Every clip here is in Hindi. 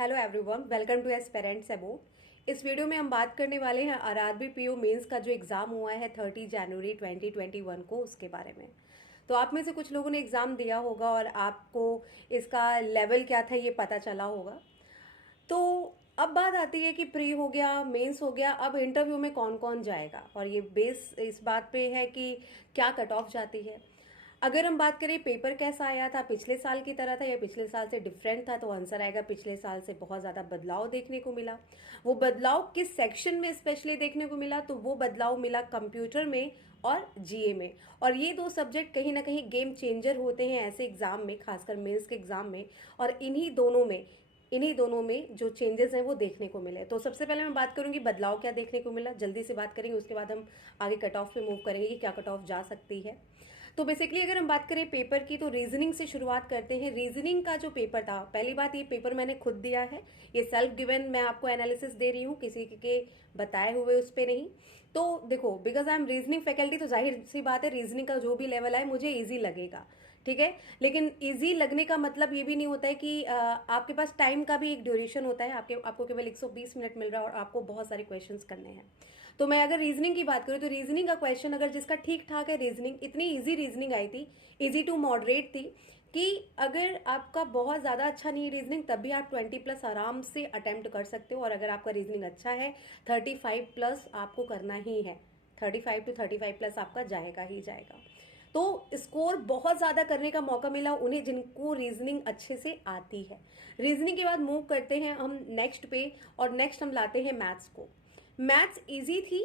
Hello everyone, welcome to aspirants एबो। इस वीडियो में हम बात करने वाले हैं आरआरबी पीओ मेंस का जो एग्ज़ाम हुआ है 30 जनवरी 2021 को, उसके बारे में। तो आप में से कुछ लोगों ने एग्ज़ाम दिया होगा और आपको इसका लेवल क्या था ये पता चला होगा। तो अब बात आती है कि प्री हो गया, मेंस हो गया, अब इंटरव्यू में कौन कौन जाएगा, और ये बेस इस बात पे है कि क्या कट ऑफ जाती है। अगर हम बात करें पेपर कैसा आया था, पिछले साल की तरह था या पिछले साल से डिफरेंट था, तो आंसर आएगा पिछले साल से बहुत ज़्यादा बदलाव देखने को मिला। वो बदलाव किस सेक्शन में स्पेशली देखने को मिला, तो वो बदलाव मिला कंप्यूटर में और जीए में। और ये दो सब्जेक्ट कहीं ना कहीं गेम चेंजर होते हैं ऐसे एग्जाम में, खासकर मेंस के एग्जाम में। और इन्हीं दोनों में जो चेंजेस हैं वो देखने को मिले। तो सबसे पहले मैं बात करूंगी बदलाव क्या देखने को मिला, जल्दी से बात करेंगे, उसके बाद हम आगे कट ऑफ पे मूव करेंगे कि क्या कट ऑफ जा सकती है। तो बेसिकली अगर हम बात करें पेपर की, तो रीजनिंग से शुरुआत करते हैं। रीजनिंग का जो पेपर था, पहली बात ये पेपर मैंने खुद दिया है, ये सेल्फ गिवन मैं आपको एनालिसिस दे रही हूँ, किसी के बताए हुए उस पर नहीं। तो देखो, because I am reasoning faculty, तो जाहिर सी बात है रीजनिंग का जो भी लेवल आए मुझे ईजी लगेगा, ठीक है। लेकिन इजी लगने का मतलब ये भी नहीं होता है कि आपके पास टाइम का भी एक ड्यूरेशन होता है। आपको केवल 120 मिनट मिल रहा है और आपको बहुत सारे क्वेश्चंस करने हैं। तो मैं अगर रीजनिंग की बात करूँ तो रीजनिंग का क्वेश्चन अगर जिसका ठीक ठाक है, रीजनिंग इतनी इजी रीजनिंग आई थी, इजी टू मॉडरेट थी, कि अगर आपका बहुत ज़्यादा अच्छा नहीं है रीजनिंग, तब भी आप 20+ आराम से अटेम्प्ट कर सकते हो। और अगर आपका रीजनिंग अच्छा है, 35+ आपको करना ही है, 35 to 35+ आपका जाएगा ही जाएगा। तो स्कोर बहुत ज़्यादा करने का मौका मिला उन्हें जिनको रीजनिंग अच्छे से आती है। रीजनिंग के बाद मूव करते हैं हम नेक्स्ट पे, और नेक्स्ट हम लाते हैं मैथ्स को। मैथ्स इजी थी,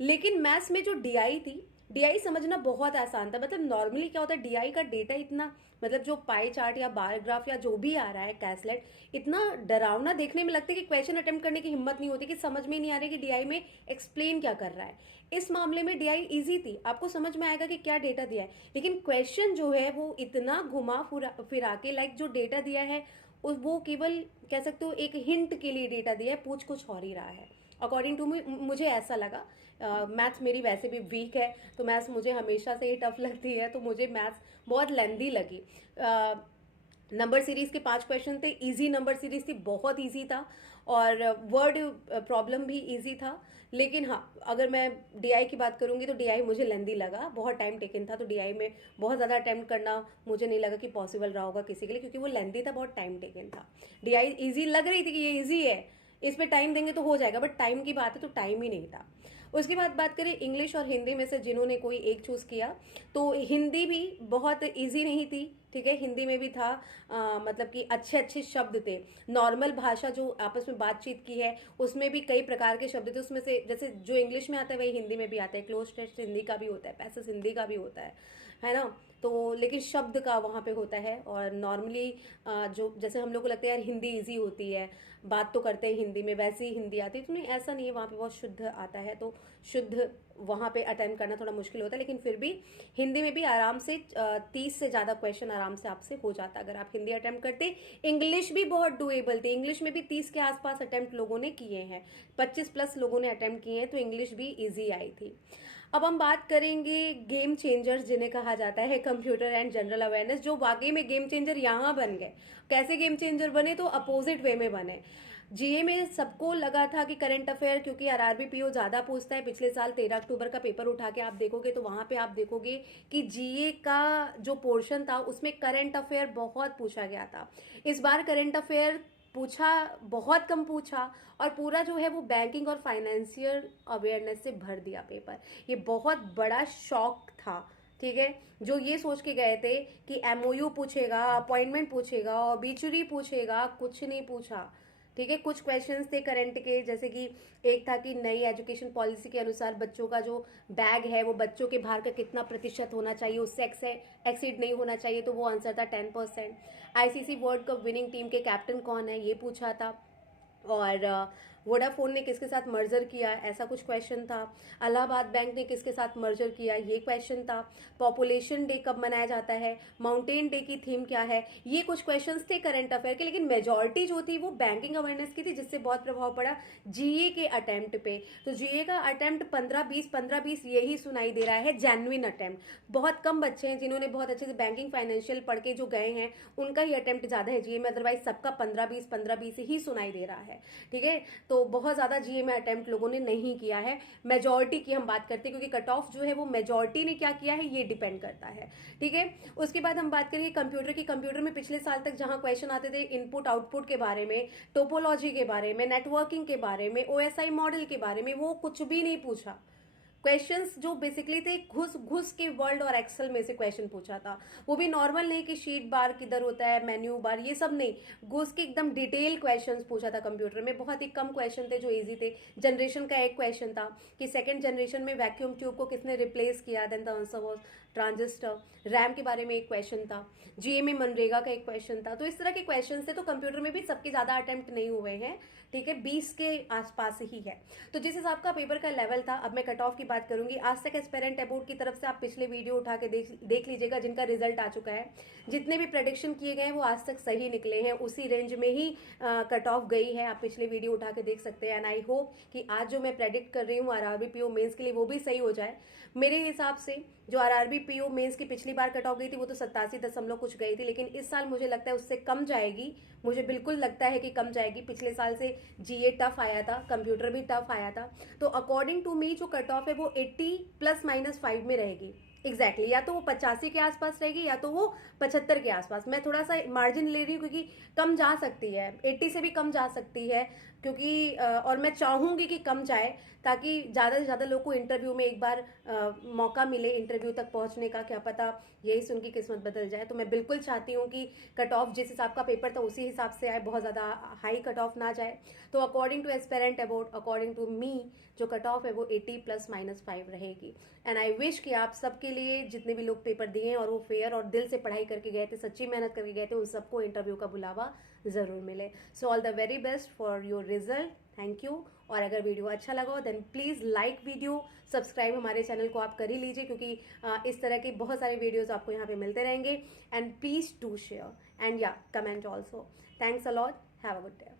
लेकिन मैथ्स में जो डीआई थी, डीआई समझना बहुत आसान था। मतलब नॉर्मली क्या होता है, डीआई का डेटा इतना, मतलब जो पाई चार्ट या बार ग्राफ या जो भी आ रहा है कैसलेट, इतना डरावना देखने में लगता है कि क्वेश्चन अटेम्प्ट करने की हिम्मत नहीं होती, कि समझ में नहीं आ रही कि डीआई में एक्सप्लेन क्या कर रहा है। इस मामले में डीआई इजी थी, आपको समझ में आएगा कि क्या डेटा दिया है। लेकिन क्वेश्चन जो है वो इतना घुमा फिरा के, लाइक जो डेटा दिया है वो केवल कह सकते हो एक हिंट के लिए डेटा दिया है, पूछ कुछ और ही रहा है। अकॉर्डिंग टू मी, मुझे ऐसा लगा। मैथ्स मेरी वैसे भी वीक है, तो मैथ्स मुझे हमेशा से ही टफ लगती है, तो मुझे मैथ्स बहुत लेंदी लगी। नंबर सीरीज के 5 क्वेश्चन थे, इजी नंबर सीरीज थी, बहुत इजी था। और वर्ड प्रॉब्लम भी इजी था। लेकिन हाँ, अगर मैं डीआई की बात करूंगी तो डीआई मुझे लेंदी लगा, बहुत टाइम टेकन था। तो डीआई में बहुत ज़्यादा अटेम्प्ट करना मुझे नहीं लगा कि पॉसिबल रहा होगा किसी के लिए, क्योंकि वो लेंदी था, बहुत टाइम टेकन था। डीआई इजी लग रही थी कि ये इजी है, इस पे टाइम देंगे तो हो जाएगा, बट टाइम की बात है तो टाइम ही नहीं था। उसके बाद बात करें इंग्लिश और हिंदी में से जिन्होंने कोई एक चूज किया, तो हिंदी भी बहुत इजी नहीं थी, ठीक है। हिंदी में भी था मतलब कि अच्छे अच्छे शब्द थे। नॉर्मल भाषा जो आपस में बातचीत की है, उसमें भी कई प्रकार के शब्द थे। उसमें से जैसे जो इंग्लिश में आता है वही हिंदी में भी आता है, क्लोज टेस्ट हिंदी का भी होता है, पैसेज हिंदी का भी होता है ना। तो लेकिन शब्द का वहाँ पे होता है। और नॉर्मली जो जैसे हम लोग को लगता है यार हिंदी इजी होती है, बात तो करते हैं हिंदी में, वैसे ही हिंदी आती है, तो नहीं, ऐसा नहीं है, वहाँ पे बहुत शुद्ध आता है। तो शुद्ध वहाँ पे अटेम्प्ट करना थोड़ा मुश्किल होता है, लेकिन फिर भी हिंदी में भी आराम से 30 से ज़्यादा क्वेश्चन आराम से आपसे हो जाता अगर आप हिंदी अटेम्प्ट करते। इंग्लिश भी बहुत डुएबल थी, इंग्लिश में भी 30 के आसपास अटेम्प्ट लोगों ने किए हैं, 25+ लोगों ने अटेम्प्ट किए हैं, तो इंग्लिश भी ईजी आई थी। अब हम बात करेंगे गेम चेंजर्स जिन्हें कहा जाता है, कंप्यूटर एंड जनरल अवेयरनेस, जो वाकई में गेम चेंजर यहाँ बन गए। कैसे गेम चेंजर बने, तो अपोजिट वे में बने। जीए में सबको लगा था कि करंट अफेयर, क्योंकि आरआरबी पीओ ज्यादा पूछता है, पिछले साल 13 अक्टूबर का पेपर उठा के आप देखोगे तो वहां पे आप देखोगे कि जीए का जो पोर्शन था उसमें करंट अफेयर बहुत पूछा गया था। इस बार करंट अफेयर पूछा, बहुत कम पूछा, और पूरा जो है वो बैंकिंग और फाइनेंशियल अवेयरनेस से भर दिया पेपर। ये बहुत बड़ा शॉक था, ठीक है। जो ये सोच के गए थे कि एमओयू पूछेगा, अपॉइंटमेंट पूछेगा, ऑबिचुरी पूछेगा, कुछ नहीं पूछा, ठीक है। कुछ क्वेश्चंस थे करंट के, जैसे कि एक था कि नई एजुकेशन पॉलिसी के अनुसार बच्चों का जो बैग है वो बच्चों के भार का कितना प्रतिशत होना चाहिए, उससे एक्सीड नहीं होना चाहिए, तो वो आंसर था 10%। ICC world cup winning team के कैप्टन कौन है, ये पूछा था। और वोडाफोन ने किसके साथ मर्जर किया, ऐसा कुछ क्वेश्चन था। इलाहाबाद बैंक ने किसके साथ मर्जर किया, ये क्वेश्चन था। पॉपुलेशन डे कब मनाया जाता है, माउंटेन डे की थीम क्या है, ये कुछ क्वेश्चंस थे करंट अफेयर के। लेकिन मेजॉरिटी जो थी वो बैंकिंग अवेयरनेस की थी, जिससे बहुत प्रभाव पड़ा जीए के अटेम्प्ट पे। तो जीए का अटेम्प्ट 15-20 यही सुनाई दे रहा है, जेन्युइन अटेम्प्ट। बहुत कम बच्चे हैं जिन्होंने बहुत अच्छे से बैंकिंग फाइनेंशियल पढ़ के जो गए हैं, उनका ही अटेम्प्ट ज्यादा है जीए में, अदरवाइज सबका 15-20 ही सुनाई दे रहा है। ठीक है, तो बहुत ज्यादा जीए में अटेम्प्ट लोगों ने नहीं किया है। मेजॉरिटी की हम बात करते हैं, क्योंकि कट ऑफ जो है वो मेजॉरिटी ने क्या किया है ये डिपेंड करता है। ठीक है, उसके बाद हम बात करेंगे कंप्यूटर की। कंप्यूटर में पिछले साल तक जहां क्वेश्चन आते थे इनपुट आउटपुट के बारे में, टोपोलॉजी के बारे में, नेटवर्किंग के बारे में, ओएसआई मॉडल के बारे में, वो कुछ भी नहीं पूछा। क्वेश्चंस जो बेसिकली थे घुस घुस के वर्ड और एक्सेल में से क्वेश्चन पूछा था, वो भी नॉर्मल नहीं कि शीट बार किधर होता है, मेन्यू बार, ये सब नहीं, घुस के एकदम डिटेल क्वेश्चंस पूछा था कंप्यूटर में। बहुत ही कम क्वेश्चन थे जो इजी थे। जनरेशन का एक क्वेश्चन था कि सेकंड जनरेशन में वैक्यूम ट्यूब को किसने रिप्लेस किया, then the answer was transistor. RAM के बारे में एक क्वेश्चन था, जीए में मनरेगा का एक क्वेश्चन था। तो इस तरह के क्वेश्चन थे। तो कंप्यूटर में भी सबके ज्यादा अटेम्प्ट नहीं हुए हैं, ठीक है, 20 के आसपास ही है। तो जिस हिसाब का पेपर का लेवल था, अब मैं कट ऑफ की बात करूंगी। आज तक एस्पेरेंट अबोर्ड की तरफ से आप पिछले वीडियो उठा के देख लीजिएगा, जिनका रिजल्ट आ चुका है। जितने भी प्रेडिक्शन किए गए हैं वो आज तक सही निकले हैं, उसी रेंज में ही कट ऑफ गई है। आप पिछले वीडियो उठा के देख सकते हैं। एंड आई होप कि आज जो मैं प्रेडिक्ट कर रही हूँ आरआरबी पीओ मेंस के लिए, वो भी सही हो जाए। मेरे हिसाब से जो आरआरबी पीओ मेंस की पिछली बार कट ऑफ गई थी वो तो 87 कुछ गई थी, लेकिन इस साल मुझे लगता है उससे कम जाएगी। मुझे बिल्कुल लगता है कि कम जाएगी। पिछले साल से जीए टफ आया था, कंप्यूटर भी टफ आया था। तो अकॉर्डिंग टू मी जो कट ऑफ है वो 80 ±5 में रहेगी। एग्जैक्टली या तो वो 85 के आसपास रहेगी या तो वो 75 के आसपास। मैं थोड़ा सा मार्जिन ले रही हूँ क्योंकि कम जा सकती है, 80 से भी कम जा सकती है, क्योंकि और मैं चाहूंगी कि कम जाए, ताकि ज़्यादा से ज़्यादा लोग को इंटरव्यू में एक बार मौका मिले इंटरव्यू तक पहुंचने का। क्या पता यही सुन की किस्मत बदल जाए। तो मैं बिल्कुल चाहती हूँ कि कट ऑफ जिस हिसाब का पेपर था उसी हिसाब से आए, बहुत ज़्यादा हाई कट ऑफ ना जाए। तो according to aspirant about, according to me, जो कट ऑफ है वो 80 ±5 रहेगी। एंड आई विश कि आप सबके लिए, जितने भी लोग पेपर दिए हैं और वो फेयर और दिल से पढ़ाई करके गए थे, सच्ची मेहनत करके गए थे, उन सबको इंटरव्यू का बुलावा ज़रूर मिले। So all the very best for your result. Thank you. और अगर वीडियो अच्छा लगा हो then please like video, subscribe हमारे चैनल को आप कर ही लीजिए, क्योंकि इस तरह के बहुत सारे वीडियोस आपको यहाँ पे मिलते रहेंगे। And please do share and या comment also. Thanks a lot, have a good day.